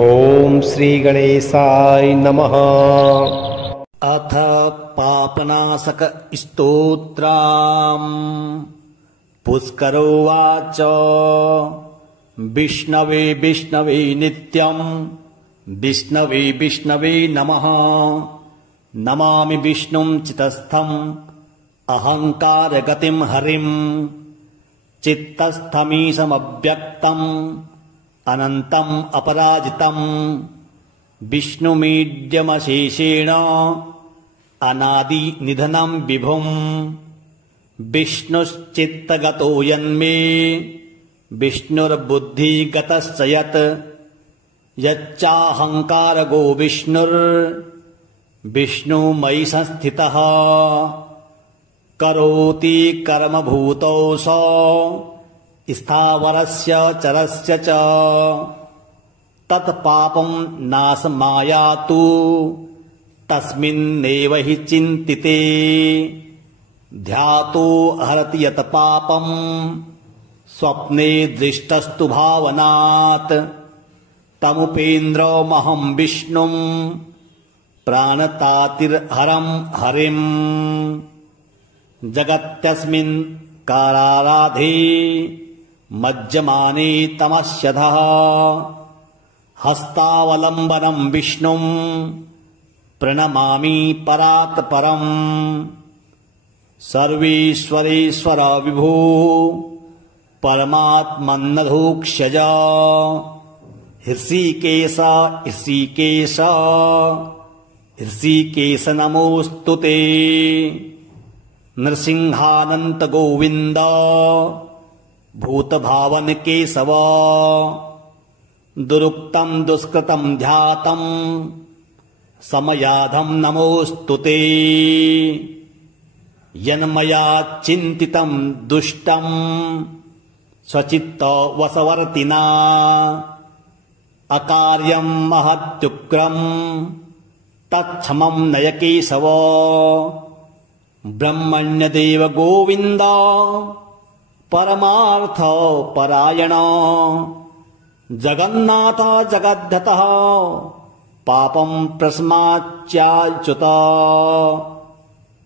ॐ श्रीगणेशाय नमः। अथ पापनाशक स्तोत्रम्। पुष्करोवाच विष्णवे विष्णवे नित्यम् विष्णवे विष्णवे नमः। नमामि विष्णुं चितस्थम् अहङ्कारगतिं हरिम्। चित्तस्थमीशमव्यक्तम् अनन्तम् अपराजितम्। विष्णुमीड्यमशेषेण अनादि निधनं विभुम्। विष्णुश्चित्तगतो यन्मे विष्णुर्बुद्धिगतश्च यत्। यच्चाहङ्कारगो विष्णुर्विष्णुमयि संस्थितः। करोति कर्मभूतौ स स्थावरस्य चरस्य च। तत्पापं नाशमायातु तस्मिन्नेव हि चिन्तिते। ध्यातो हरति यत् पापं स्वप्ने दृष्टस्तु भावनात्। तमुपेन्द्रमहं विष्णुं प्राणतातिर्हरं हरिम्। जगत्यस्मिन् काराराधे मज्जमाने तमस्यधः। हस्तावलम्बनं विष्णुं प्रणमामि परात् परम्। सर्वेश्वरेश्वर विभो परमात्मन्नधोक्षज। हृषीकेश हृषीकेश हृषीकेश नमोऽस्तुते। नृसिंहानन्त गोविन्द भूतभावन केशव। दुरुक्तं दुष्कृतं ध्यातं समयाधं नमोऽस्तुते। यन्मया चिन्तितं दुष्टं स्वचित्तवशवर्तिना। अकार्यं महत्युग्रं तत्क्षमं नय केशव। ब्रह्मण्यदेव गोविन्द परमार्थ परायण। जगन्नाथ जगद्धतः पापं प्रस्माच्चाच्युत।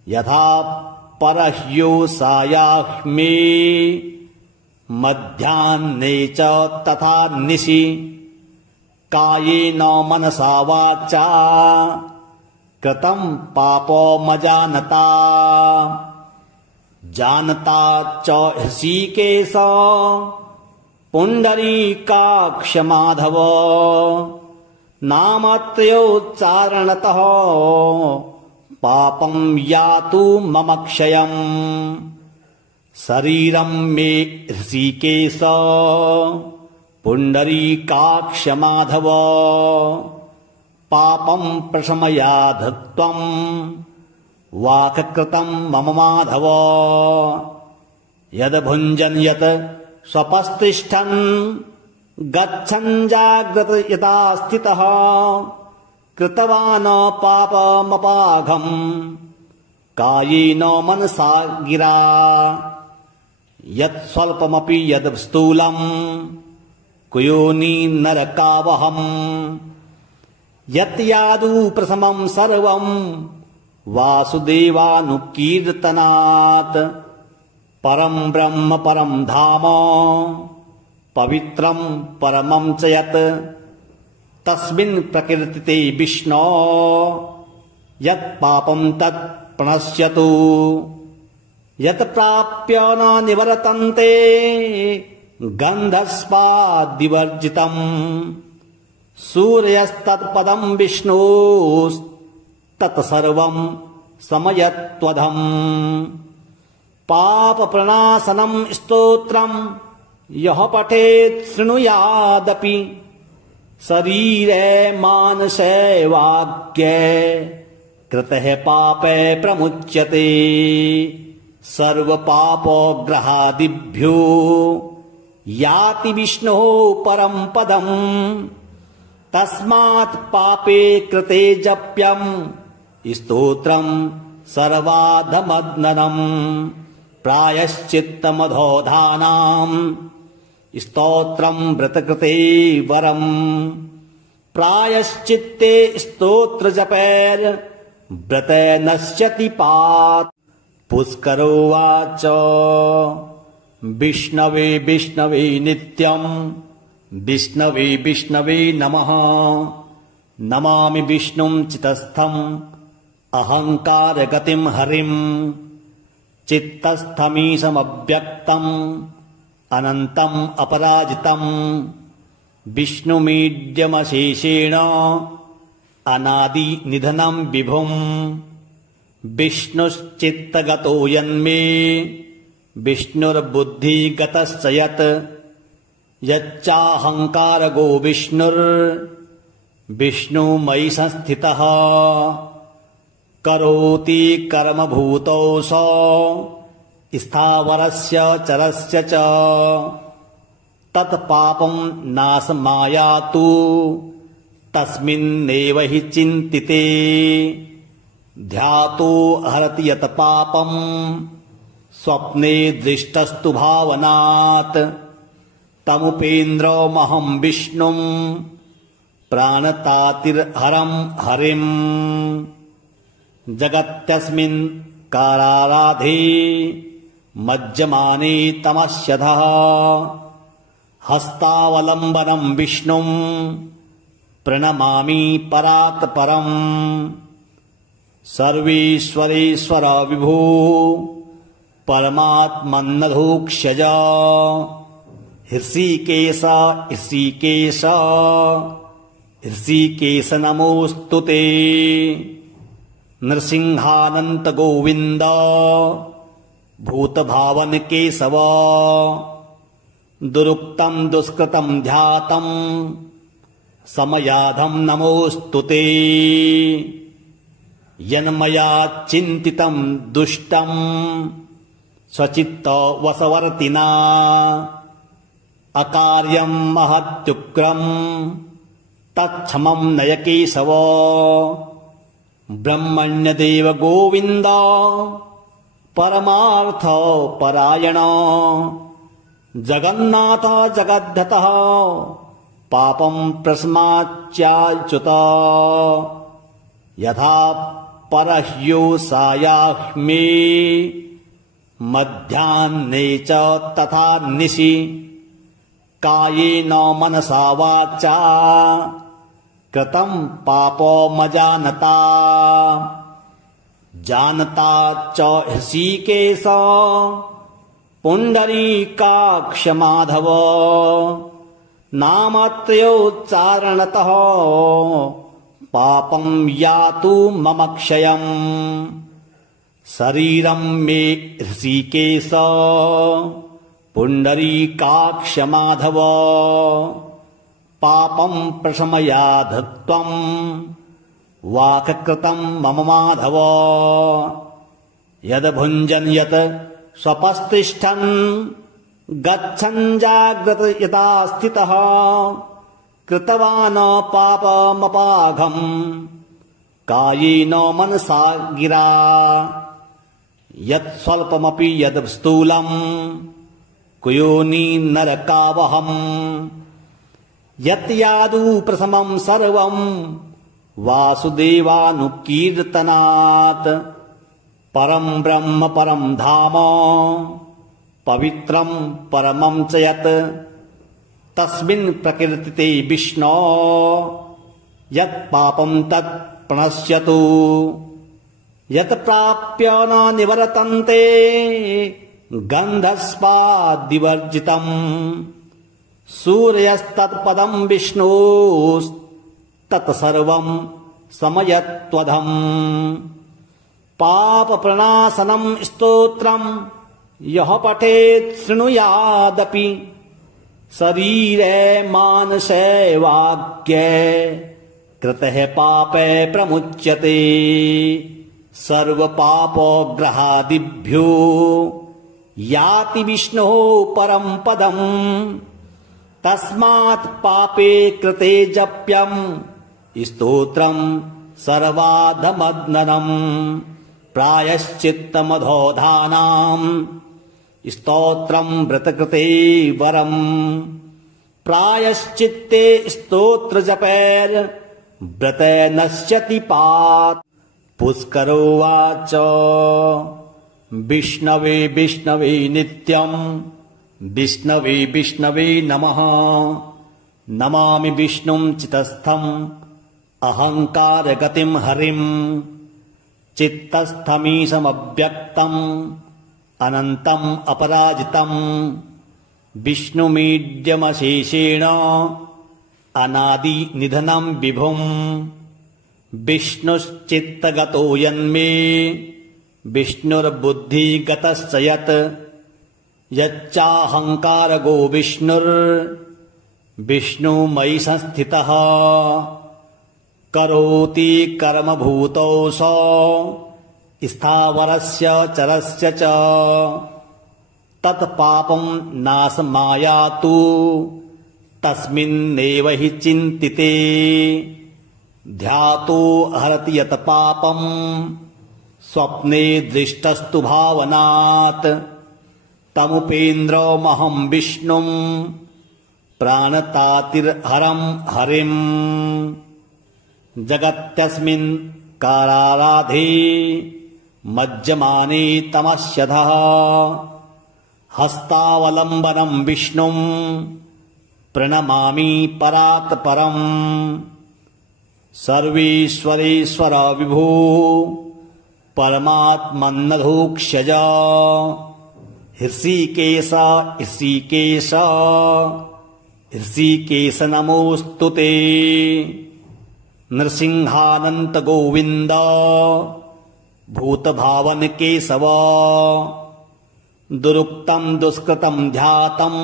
यथा परह्योषायाह्मे मध्याह्ने च तथा निशि। कायेन मनसा वाचा कृतं पापमजानता। जानता च हृषीकेश पुण्डरीकाक्ष माधव। नामत्रयोच्चारणतः पापं यातु मम क्षयम्। शरीरं मे हृषीकेश पुण्डरीकाक्ष माधव। पापं प्रशमयाध त्वं वाक्कृतं मम माधव। यद् भुञ्जन् यत् स्वपस्तिष्ठन् गच्छन् जाग्रत यथा स्थितः। कृतवान् पापमपाघम् कायेन मनसा गिरा। यत् स्वल्पमपि यद् स्थूलम् कुयोनि नरकावहम्। यत् यादु प्रथमं सर्वं वासुदेवानुकीर्तनात्। परं ब्रह्म परं धाम पवित्रं परमं च यत्। तस्मिन् प्रकृतिते विष्णो यत् पापं तत् प्रणश्यतु। यत् प्राप्य न निवर्तन्ते गन्धस्माद्विवर्जितम्। सूर्यस्तत्पदं विष्णोस्तत्सर्वं समयत्वधम्। पापप्रणाशनं स्तोत्रं यः पठेत् शृणुयादपि। शरीरे मानसे वाक्ये कृतः पापे प्रमुच्यते। सर्वपापग्रहादिभ्यो याति विष्णोः परं पदम्। तस्मात् पापे कृते जप्यं स्तोत्रं सर्वाधमग्ननम्। प्रायश्चित्तमधोधानाम् स्तोत्रम् व्रतकृते वरम् प्रायश्चित्ते स्तोत्रजपैर् व्रते नश्यति पात्। पुष्करोवाच विष्णवे विष्णवे नित्यम् विष्णवे विष्णवे नमः। नमामि विष्णुं चितस्थम् अहङ्कारगतिं हरिम्। चित्तस्थमीशमव्यक्तम् अनन्तम् अपराजितम्। विष्णुमीड्यमशेषेण अनादिनिधनं विभुम्। विष्णुश्चित्तगतो यन्मे विष्णुर्बुद्धिगतश्च यत्। यच्चाहङ्कारगो विष्णुर्विष्णुमयि संस्थितः। करोति कर्मभूतौ स स्थावरस्य चरस्य च। तत्पापं नाशमायातु तस्मिन्नेव हि चिन्तिते। ध्यातो हरति यत् पापं स्वप्ने दृष्टस्तु भावनात्। तमुपेन्द्रमहं विष्णुं प्राणतातिर्हरं हरिम्। जगत्यस्मिन् काराराधे मज्जमाने तमस्यधः। हस्तावलम्बनं विष्णुं प्रणमामि परात् परम्। सर्वेश्वरेश्वर विभो परमात्मन्नधोक्षज। हृषीकेश हृषीकेश हृषीकेश नमोऽस्तुते। नृसिंहानन्त गोविन्द भूतभावन केशव। दुरुक्तं दुष्कृतं ध्यातं समयाधं नमोऽस्तुते। यन्मया चिन्तितं दुष्टं स्वचित्तवशवर्तिना। अकार्यं महत्युग्रं तत्क्षमं नय केशव। ब्रह्मण्यदेव गोविन्द परमार्थ परायण। जगन्नाथ जगद्धतः पापं प्रशमाच्याच्युत। यथा परह्योषायाह्मे मध्याह्ने च तथा निशि। कायेन मनसा वाचा कृतं पापमजानता। जानता च हृषीकेश पुण्डरीकाक्ष माधव। नामत्रयोच्चारणतः पापं यातु मम क्षयम्। शरीरं मे हृषीकेश पुण्डरीकाक्ष माधव। पापं प्रशमयाध त्वं वाक्कृतं मम माधव। यद् भुञ्जन् यत् स्वपस्तिष्ठन् गच्छन् जाग्रत यथा स्थितः। कृतवान् पापमपाघम् कायेन मनसा गिरा। यत् स्वल्पमपि यद् स्थूलम् कुयोनि नरकावहम्। यत् यादु प्रथमं सर्वं वासुदेवानुकीर्तनात्। परं ब्रह्म परं धाम पवित्रं परमं च यत्। तस्मिन् प्रकीर्तिते विष्णो यत् पापं तत् प्रणश्यतु। यत् प्राप्य न निवर्तन्ते गन्धस्माद्विवर्जितम्। सूर्यस्तत्पदं विष्णोस्तत्सर्वं समयत्वधम्। पापप्रणाशनं स्तोत्रं यः पठेत् शृणुयादपि। शरीरे मानसे वाक्ये कृतः पापे प्रमुच्यते। सर्वपापग्रहादिभ्यो याति विष्णोः परं पदम्। तस्मात् पापे कृते जप्यं स्तोत्रं सर्वाधमग्ननम्। प्रायश्चित्तमधोधानां स्तोत्रं व्रतकृते वरम्। प्रायश्चित्ते स्तोत्र जपैर् व्रते नश्यति पात्। पुष्करोवाच विष्णवे विष्णवे नित्यम् विष्णवे विष्णवे नमः। नमामि विष्णुं चितस्थम् अहङ्कारगतिं हरिम्। चित्तस्थमीशमव्यक्तम् अनन्तम् अपराजितम्। विष्णुमीड्यमशेषेण अनादि निधनं विभुम्। विष्णुश्चित्तगतो यन्मे विष्णुर्बुद्धिगतश्च यत्। यच्चाहङ्कारगो विष्णुर्विष्णुमयि संस्थितः। करोति कर्मभूतौ स स्थावरस्य चरस्य च। तत्पापं नाशमायातु तस्मिन्नेव हि चिन्तिते। ध्यातो हरति यत् पापम् स्वप्ने दृष्टस्तु भावनात्। तमुपेन्द्रमहं विष्णुं प्राणतातिर्हरं हरिम्। जगत्यस्मिन् काराराधे मज्जमाने तमस्यधः। हस्तावलम्बनं विष्णुं प्रणमामि परात् परम्। सर्वेश्वरेश्वर विभो परमात्मन्नधोक्षज। हृषीकेश हृषीकेश हृषीकेश नमोऽस्तुते। नृसिंहानन्त गोविन्द भूतभावन केशव। दुरुक्तं दुष्कृतं ध्यातं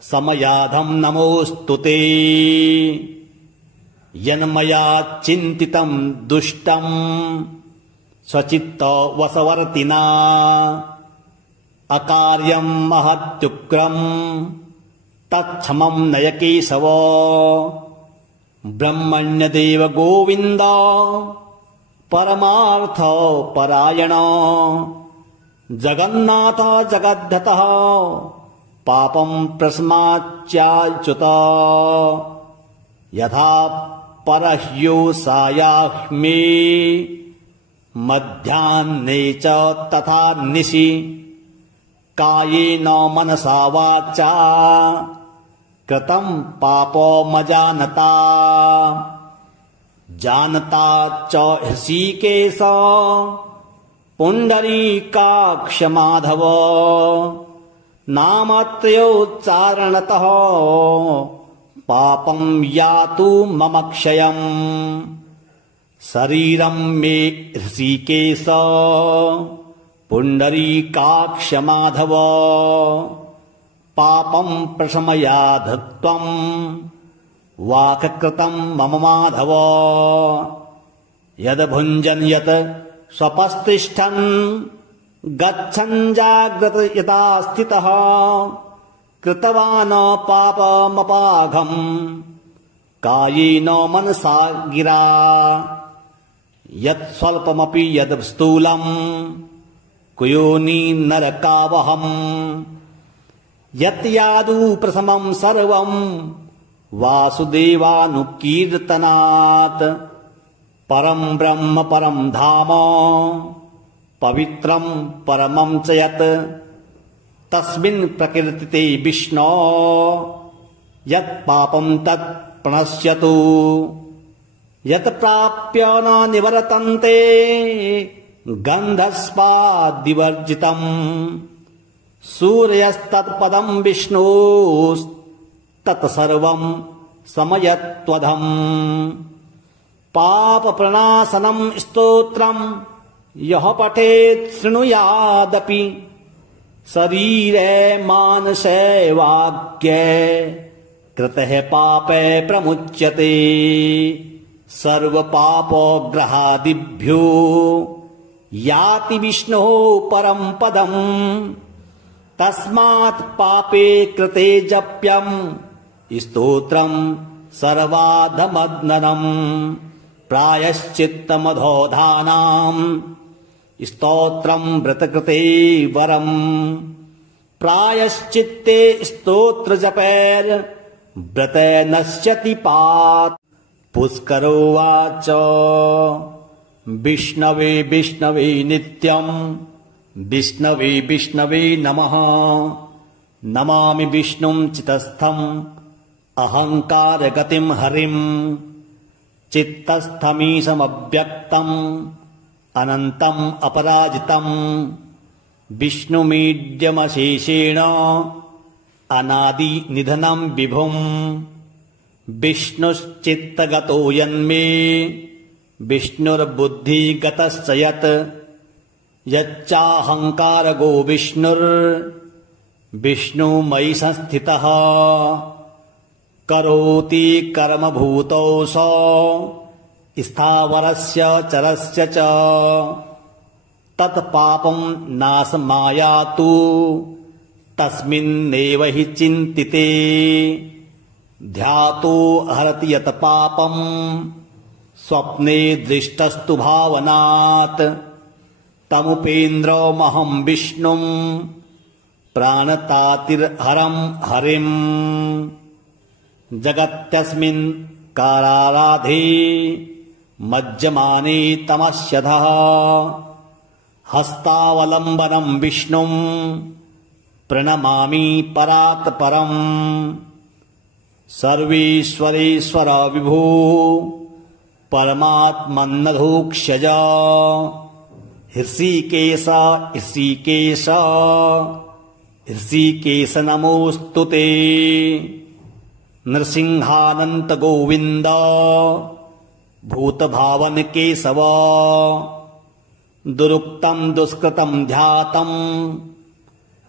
समयाधं नमोऽस्तुते। यन्मया चिन्तितं दुष्टं स्वचित्त वशवर्तिना। अकार्यं महत्युग्रं तत्क्षमं नय केशव। ब्रह्मण्यदेव गोविन्द परमार्थ परायण। जगन्नाथ जगद्धतः पापं प्रशमाच्याच्युत। यथा परह्योषायाह्मे मध्याह्ने च तथा निशि। कायेन मनसा वाचा कृतं पापमजानता। जानता च हृषीकेश पुण्डरीकाक्ष माधव। नामत्रयोच्चारणतः पापं यातु मम क्षयम्। शरीरं मे हृषीकेश पुण्डरीकाक्ष माधव। पापं प्रशमयाध त्वं वाक्कृतं मम माधव। यद् भुञ्जन् यत् स्वपस्तिष्ठन् गच्छन् जाग्रत यथा स्थितः। कृतवान् पापमपाघम् कायेन मनसा गिरा। यत् स्वल्पमपि यद् स्थूलम् कुयोनि नरकावहम्। यत् यादु प्रथमं सर्वं वासुदेवानुकीर्तनात्। परं ब्रह्म परं धाम पवित्रं परमं च यत्। तस्मिन् प्रकृतिते विष्णो यत् पापं तत् प्रणश्यतु। यत् प्राप्य न निवर्तन्ते गन्धस्पाद्विवर्जितम्। सूर्यस्तत्पदं विष्णोस्तत्सर्वं समयत्वधम्। पापप्रणाशनं स्तोत्रं यः पठेत् शृणुयादपि। शरीरे मानसे वाक्ये कृतः पापे प्रमुच्यते। सर्वपापग्रहादिभ्यो याति विष्णोः परं पदम्। तस्मात् पापे कृते जप्यं स्तोत्रं सर्वाधमग्ननम्। प्रायश्चित्तमधोधानाम् स्तोत्रं व्रतकृते वरम्। प्रायश्चित्ते स्तोत्र जपैर् व्रते नश्यति पात्। पुष्करोवाच विष्णवे विष्णवे नित्यम् विष्णवे विष्णवे नमः। नमामि विष्णुं चितस्थम् अहङ्कारगतिम् हरिम्। चित्तस्थमीशमव्यक्तम् अनन्तम् अपराजितम्। विष्णुमीड्यमशेषेण अनादि निधनम् विभुम्। विष्णुश्चित्तगतो यन्मे विष्णुर्बुद्धिगतश्च यत्। यच्चाहङ्कारगो विष्णुर्विष्णुमयि संस्थितः। करोति कर्मभूतौ स स्थावरस्य चरस्य च। तत्पापं नाशमायातु तस्मिन्नेव हि चिन्तिते। ध्यातो हरति यत् पापं स्वप्ने दृष्टस्तु भावनात्। तमुपेन्द्रमहं विष्णुं प्राणतातिर्हरं हरिम्। जगत्यस्मिन् काराराधे मज्जमाने तमस्यधः। हस्तावलम्बनं विष्णुं प्रणमामि परात् परम्। सर्वेश्वरेश्वर विभो परमात्मन्नधोक्ष्यज। हृषीकेश हृषीकेश हृषीकेश नमोऽस्तुते। नृसिंहानन्त गोविन्द भूतभावन केशव। दुरुक्तं दुष्कृतं ध्यातं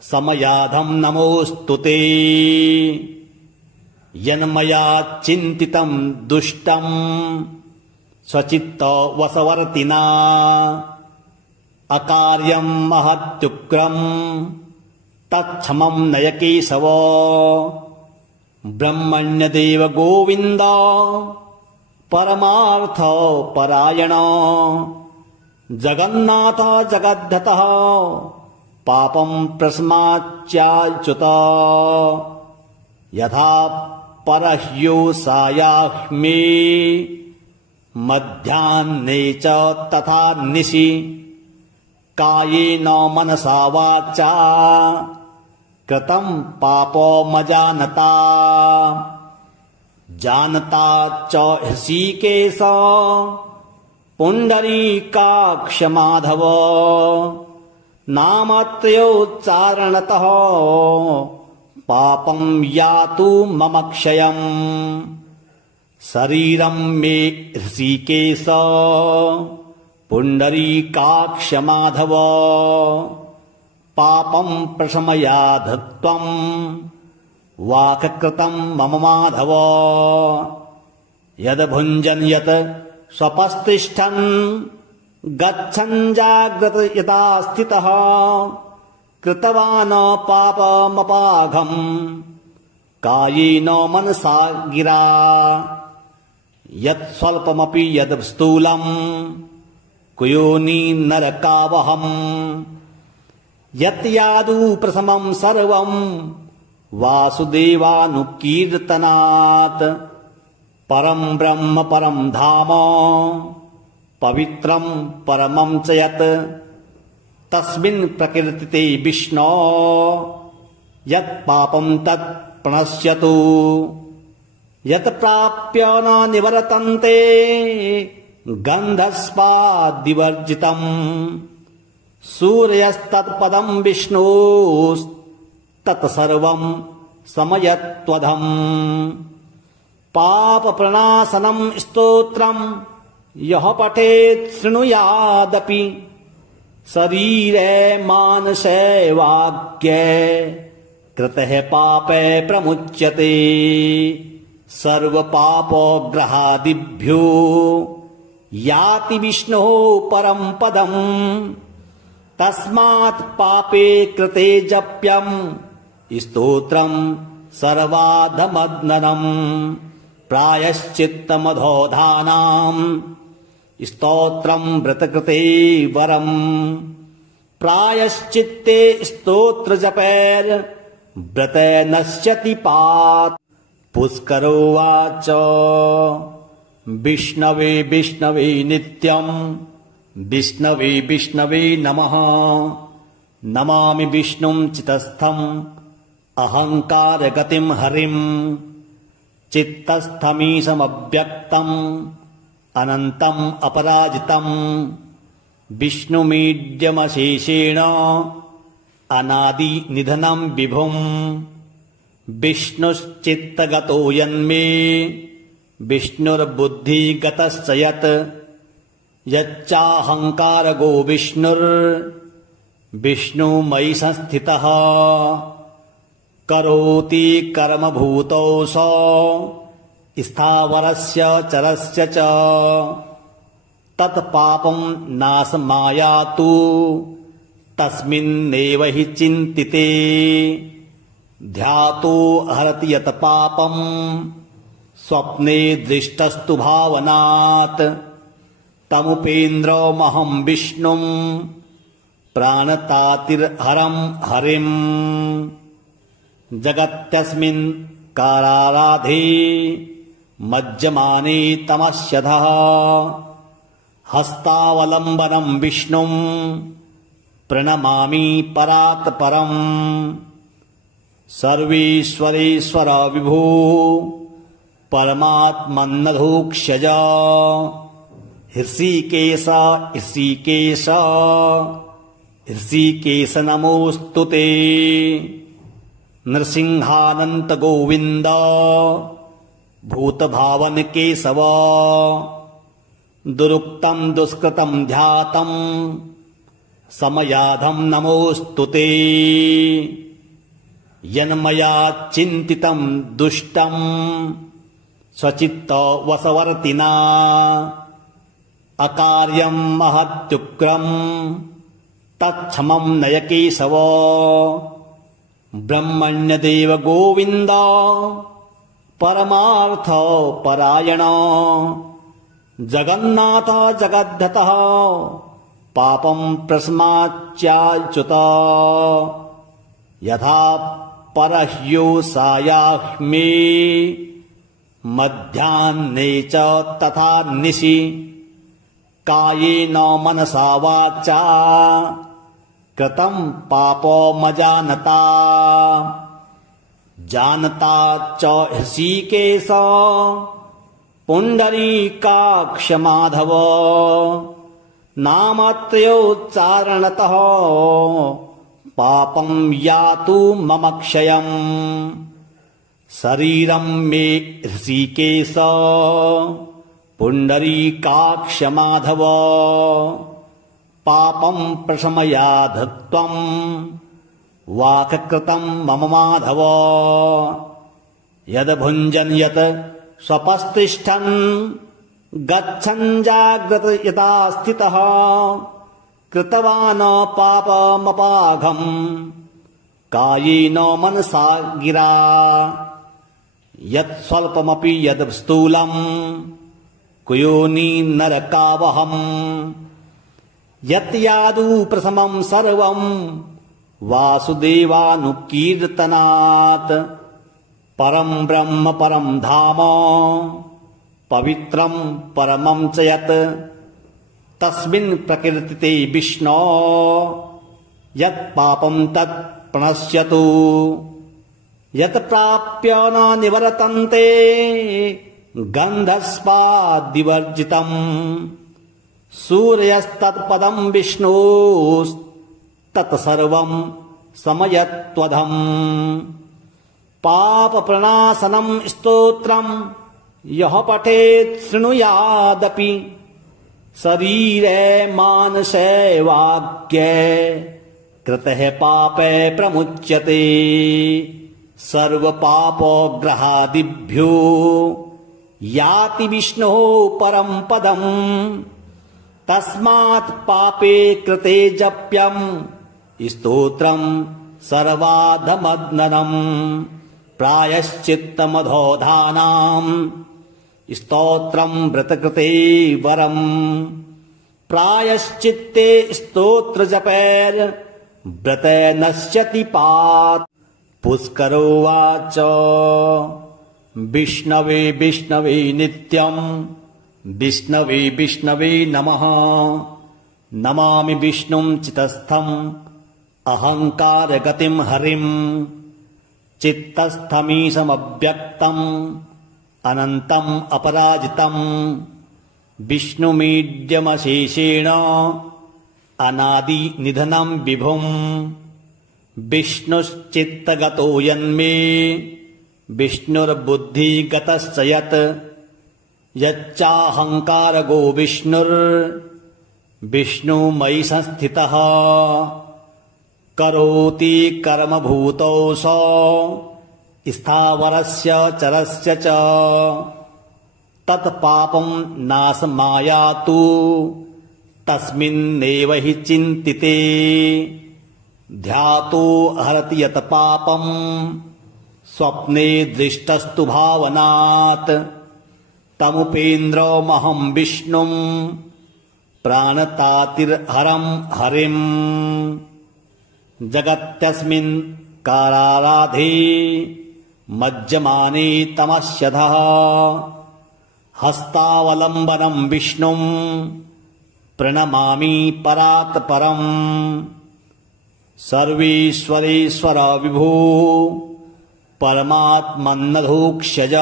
समयाधं नमोऽस्तुते। यन्मया चिन्तितं दुष्टं स्वचित्त वशवर्तिना। अकार्यं महत्युग्रं तत्क्षमं नय केशव। ब्रह्मण्यदेव गोविन्द परमार्थ परायण। जगन्नाथ जगद्धतः पापं प्रशमाच्याच्युत। यथा परह्योषायाह्मे मध्याह्ने च तथा निशि। कायेन मनसा वाचा कृतं पापमजानता। जानता च हृषीकेश पुण्डरीकाक्ष माधव। नामत्रयोच्चारणतः पापं यातु मम क्षयम्। शरीरं मे हृषीकेश पुण्डरीकाक्ष माधव। पापं प्रशमयाध त्वं वाक्कृतं मम माधव। यद् भुञ्जन् यत् स्वपस्तिष्ठन् गच्छन् जाग्रत यथा स्थितः। कृतवान् पापमपाघम् कायेन मनसा गिरा। यत् स्वल्पमपि यद् स्थूलम् कुयोनि नरकावहम्। यत् यादु प्रथमं सर्वं वासुदेवानुकीर्तनात्। परं ब्रह्म परं धाम पवित्रं परमं च यत्। तस्मिन् प्रकीर्तिते विष्णो यत् पापं तत् प्रणश्यतु। यत् प्राप्य न निवर्तन्ते गन्धस्माद्विवर्जितम्। सूर्यस्तत्पदं विष्णोस्तत्सर्वं समयत्वधम्। पापप्रणाशनं स्तोत्रं यः पठेत् शृणुयादपि। शरीरे मानसे वाक्ये कृतः पापे प्रमुच्यते। सर्वपापग्रहादिभ्यो याति विष्णोः परं पदम्। तस्मात् पापे कृते जप्यं स्तोत्रं सर्वाधमग्ननम्। प्रायश्चित्तमधोधानाम् स्तोत्रं व्रतकृते वरम्। प्रायश्चित्ते स्तोत्र जपैर् व्रते नश्यति पात्। पुष्करोवाच विष्णवे विष्णवे नित्यम् विष्णवे विष्णवे नमः। नमामि विष्णुं चितस्थम् अहङ्कारगतिम् हरिम्। चित्तस्थमीशमव्यक्तम् अनन्तम् अपराजितम्। विष्णुमीड्यमशेषेण अनादिनिधनम् विभुम्। विष्णुश्चित्तगतो यन्मे विष्णुर्बुद्धिगतश्च यत्। यच्चाहङ्कारगो विष्णुर्विष्णुमयि संस्थितः। करोति कर्मभूतौ स स्थावरस्य चरस्य च। तत्पापं नाशमायातु तस्मिन्नेव हि चिन्तिते। ध्यातो हरति यत् पापं स्वप्ने दृष्टस्तु भावनात्। तमुपेन्द्रमहं विष्णुं प्राणतातिर्हरं हरिम्। जगत्यस्मिन् काराराधे मज्जमाने तमस्यधः। हस्तावलम्बनं विष्णुं प्रणमामि परात् परम्। सर्वेश्वरेश्वर विभो परमात्मन्नधोक्ष्यज। हृषीकेश हृषीकेश हृषीकेश नमोऽस्तु ते। नृसिंहानन्त गोविन्द भूतभावन केशव। दुरुक्तं दुष्कृतं ध्यातं समयाधं नमोऽस्तु ते। यन्मया चिन्तितं दुष्टं स्वचित्त वशवर्तिना। अकार्यं महत्युग्रं तत्क्षमं नय केशव। ब्रह्मण्यदेव गोविन्द परमार्थ परायण। जगन्नाथ जगद्धतः पापं प्रशमाच्याच्युत। यथा परह्योषायाह्मे मध्याह्ने च तथा निशि। कायेन मनसा वाचा कृतं पापमजानता। जानता च हृषीकेश पुण्डरीकाक्ष माधव। नामत्रयोच्चारणतः पापं यातु मम क्षयम्। शरीरं मे हृषीकेश पुण्डरीकाक्ष माधव। पापं प्रशमयाध त्वं वाक्कृतं मम माधव। यद् भुञ्जन् यत् स्वपस्तिष्ठन् गच्छन् जाग्रत यथा स्थितः। कृतवान् पापमपाघम् कायेन मनसा गिरा। यत् स्वल्पमपि यद् स्थूलम् कुयोनि नरकावहम्। यत् यादु प्रथमं सर्वं वासुदेवानुकीर्तनात्। परं ब्रह्म परं धाम पवित्रं परमं च यत्। तस्मिन् प्रकीर्तिते विष्णो यत् पापं तत् प्रणश्यतु। यत् प्राप्य न निवर्तन्ते गन्धस्पाद्विवर्जितम्। सूर्यस्तत्पदं विष्णोस्तत्सर्वं समयत्वधम्। पापप्रणाशनं स्तोत्रं यः पठेत् शृणुयादपि। शरीरे मानसे वाक्ये कृतः पापे प्रमुच्यते। सर्वपापग्रहादिभ्यो याति विष्णोः परं पदम्। तस्मात् पापे कृते जप्यं स्तोत्रं सर्वाधमग्ननम्। प्रायश्चित्तमधोधानाम् स्तोत्रं व्रतकृते वरम्। प्रायश्चित्ते स्तोत्र जपैर् व्रते नश्यति पात्। पुष्करोवाच विष्णवे विष्णवे नित्यम् विष्णवे विष्णवे नमः। नमामि विष्णुं चितस्थम् अहङ्कारगतिम् हरिम्। चित्तस्थमीशमव्यक्तम् अनन्तम् अपराजितम्। विष्णुमीड्यमशेषेण अनादि निधनम् विभुम्। विष्णुश्चित्तगतो यन्मे विष्णुर्बुद्धिगतश्च यत्। यच्चाहङ्कारगो विष्णुर्विष्णुमयि संस्थितः। करोति कर्मभूतौ स स्थावरस्य चरस्य च। तत्पापं नाशमायातु तस्मिन्नेव हि चिन्तिते। ध्यातो हरति यत् पापं स्वप्ने दृष्टस्तु भावनात्। तमुपेन्द्रमहं विष्णुं प्राणतातिर्हरं हरिम्। जगत्यस्मिन् काराराधे मज्जमाने तमस्यधः। हस्तावलम्बनं विष्णुं प्रणमामि परात् परम्। सर्वेश्वरेश्वर विभो परमात्मन्नधोक्षज।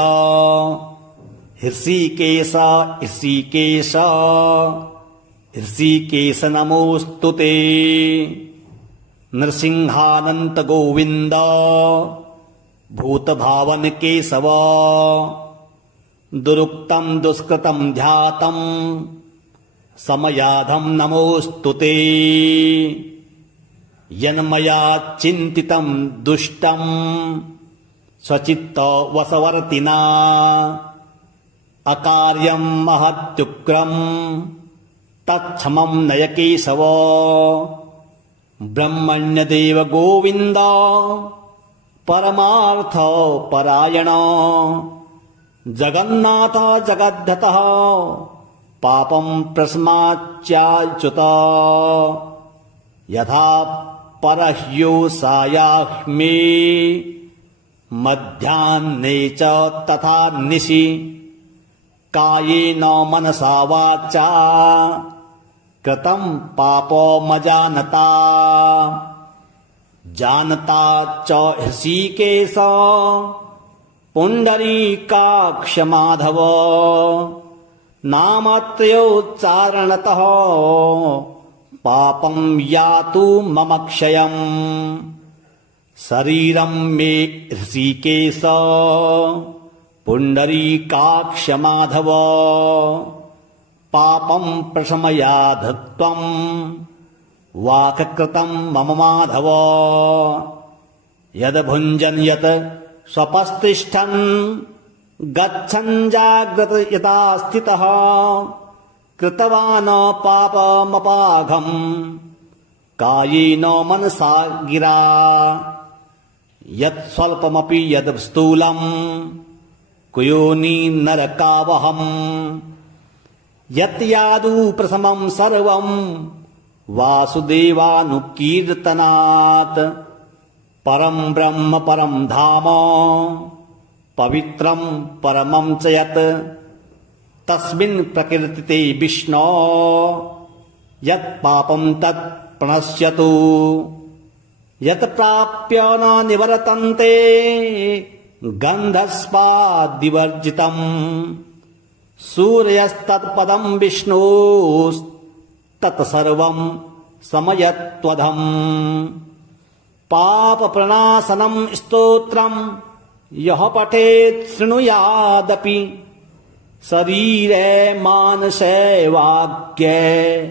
हृषीकेश हृषीकेश हृषीकेश नमोऽस्तु ते। नृसिंहानन्त गोविन्द भूतभावन केशव। दुरुक्तं दुष्कृतं ध्यातं समयाधं नमोऽस्तु ते। यन्मया चिन्तितं दुष्टं स्वचित्त वशवर्तिना। अकार्यं महत्युग्रं तत्क्षमं नय केशव। ब्रह्मण्यदेव गोविन्द परमार्थ परायण। जगन्नाथ जगद्धतः पापं प्रस्माच्चाच्युत। यथा परह्योषायाह्मे मध्याह्ने च तथा निशि। कायेन मनसा वाचा कृतं पापमजानता। जानता च हृषीकेश पुण्डरीकाक्ष माधव। नामत्रयोच्चारणतः पापं यातु मम क्षयम्। शरीरं मे हृषीकेश पुण्डरीकाक्ष माधव। पापं प्रशमयाध त्वं वाक्कृतं मम माधव। यद् भुञ्जन् यत् स्वपस्तिष्ठन् गच्छन् जाग्रत यथा स्थितः। कृतवान् पापमपाघम् कायेन मनसा गिरा। यत् स्वल्पमपि यद् स्थूलम् कुयोनि नरकावहम्। यत् यादु प्रथमं सर्वं वासुदेवानुकीर्तनात्। परं ब्रह्म परं धाम पवित्रं परमं च यत्। तस्मिन् प्रकीर्तिते विष्णो यत् पापं तत् प्रणश्यतु। यत् प्राप्य न निवर्तन्ते गन्धस्पाद्विवर्जितम्। सूर्यस्तत्पदं विष्णोस्तत्सर्वं समयत्वधम्। पापप्रणाशनं स्तोत्रं यः पठेत् शृणुयादपि। शरीरे मानसे वाक्ये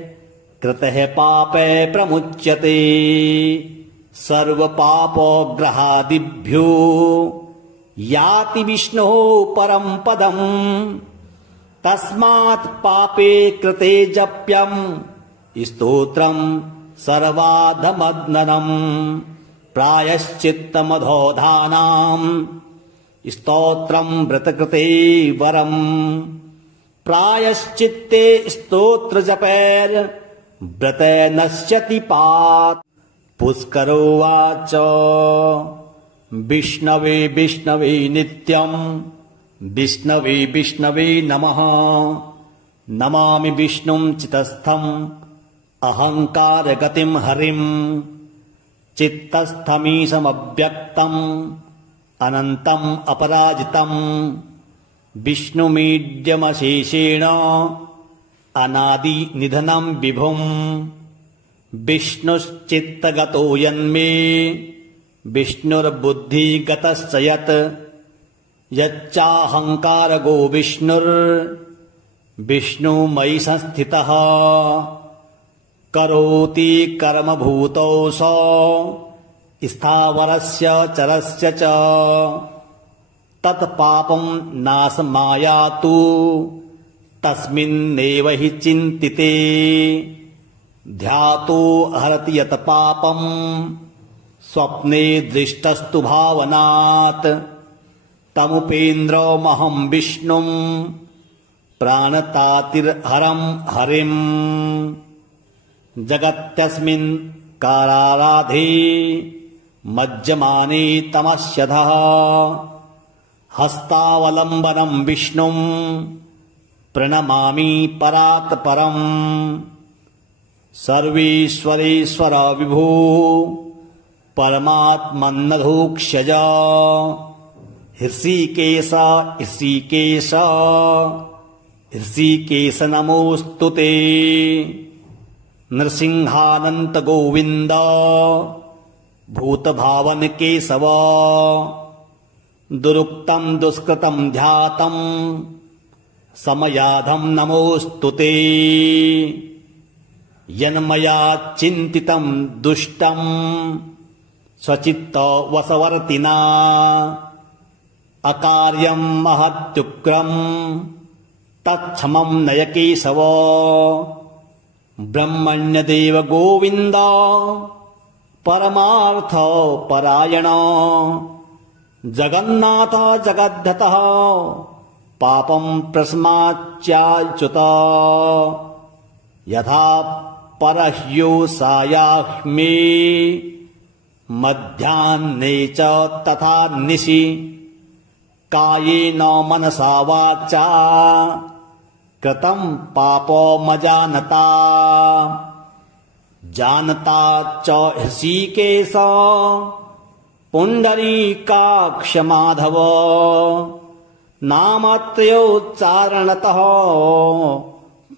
कृतः पापे प्रमुच्यते। सर्वपापग्रहादिभ्यो याति विष्णोः परं पदम्। तस्मात् पापे कृते जप्यम् स्तोत्रम् सर्वाधमग्ननम्। प्रायश्चित्तमधोधानाम् स्तोत्रम् व्रतकृते वरम्। प्रायश्चित्ते स्तोत्र जपैर् व्रते नश्यति पात्। पुष्करोवाच विष्णवे विष्णवे नित्यम् विष्णवे विष्णवे नमः। नमामि विष्णुं चितस्थम् अहङ्कारगतिम् हरिम्। चित्तस्थमीशमव्यक्तम् अनन्तम् अपराजितम्। विष्णुमीड्यमशेषेण अनादि निधनम् विभुम्। विष्णुश्चित्तगतो यन्मे विष्णुर्बुद्धिगतश्च यत्। यच्चाहङ्कारगो विष्णुर्विष्णुमयि संस्थितः। करोति कर्मभूतौ स स्थावरस्य चरस्य च। तत्पापम् नाशमायातु तस्मिन्नेव हि चिन्तिते। ध्यातो हरति यत् पापम् स्वप्ने दृष्टस्तु भावनात्। तमुपेन्द्रमहम् विष्णुम् प्राणतातिर्हरम् हरिम्। जगत्यस्मिन् काराराधे मज्जमाने तमस्यधः। हस्तावलम्बनम् विष्णुम् प्रणमामि परात् परम्। सर्वेश्वरेश्वर विभो परमात्मन्नधोक्षज। हृषीकेश हृषीकेश हृषीकेश नमोऽस्तु ते। नृसिंहानन्त गोविन्द भूतभावन केशव। दुरुक्तम् दुष्कृतम् ध्यातम् समयाधम् नमोऽस्तु ते। यन्मया चिन्तितम् दुष्टम् स्वचित्त वशवर्तिना। अकार्यम् महत्युग्रम् तत्क्षमम् नय केशव। ब्रह्मण्यदेव गोविन्द परमार्थ परायण। जगन्नाथ जगद्धतः पापम् प्रशमाच्याच्युत। यथा परह्योषायाह्मे मध्याह्ने च तथा निशि। कायेन मनसा वाचा कृतम् पापमजानता। जानता च हृषीकेश पुण्डरीकाक्ष माधव। नामत्रयोच्चारणतः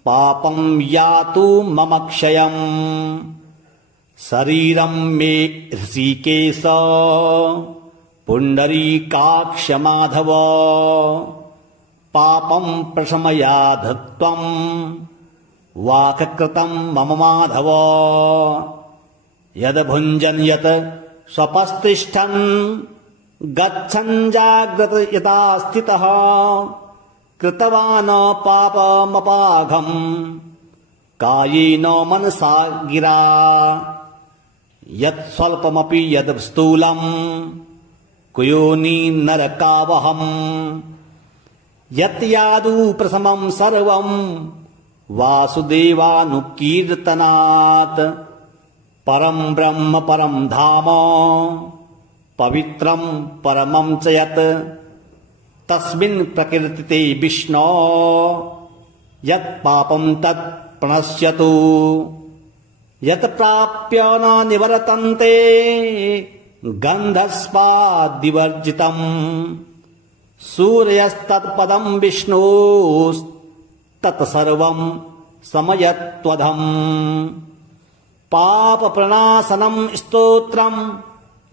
पापम् यातु मम क्षयम्। शरीरम् मे हृषीकेश पुण्डरीकाक्ष माधव। पापम् प्रशमयाध त्वम् वाक्कृतम् मम माधव। यद् भुञ्जन् यत् स्वपस्तिष्ठन् गच्छन् जाग्रत यथा स्थितः। कृतवान् पापमपाघम् कायेन मनसा गिरा। यत् स्वल्पमपि यद् स्थूलम् कुयोनि नरकावहम्। यत् यादु प्रथमम् सर्वम् वासुदेवानुकीर्तनात्। परम् ब्रह्म परम् धाम पवित्रम् परमम् च यत्। तस्मिन् प्रकीर्तिते विष्णो यत् पापम् तत् प्रणश्यतु। यत् प्राप्य न निवर्तन्ते गन्धस्वादिवर्जितम्। सूर्यस्तत्पदम् विष्णोस्तत्सर्वम् समयत्वधम्। पापप्रणाशनम् स्तोत्रम्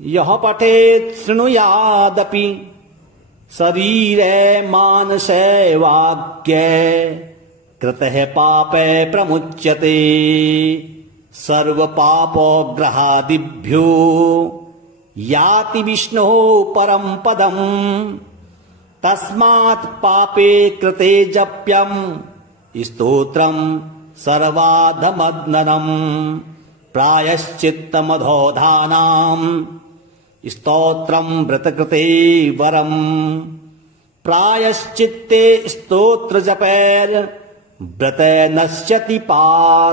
यः पठेत् शृणुयादपि। शरीरे मानसे वाक्ये कृतः पापे प्रमुच्यते। सर्वपापोग्रहादिभ्यो याति विष्णोः परम् पदम्। तस्मात् पापे कृते जप्यम् स्तोत्रम् सर्वाधमग्ननम्। प्रायश्चित्तमधोधानाम् स्तोत्रम् व्रतकृते वरम्। प्रायश्चित्ते स्तोत्र जपैर व्रते नश्यति पात्।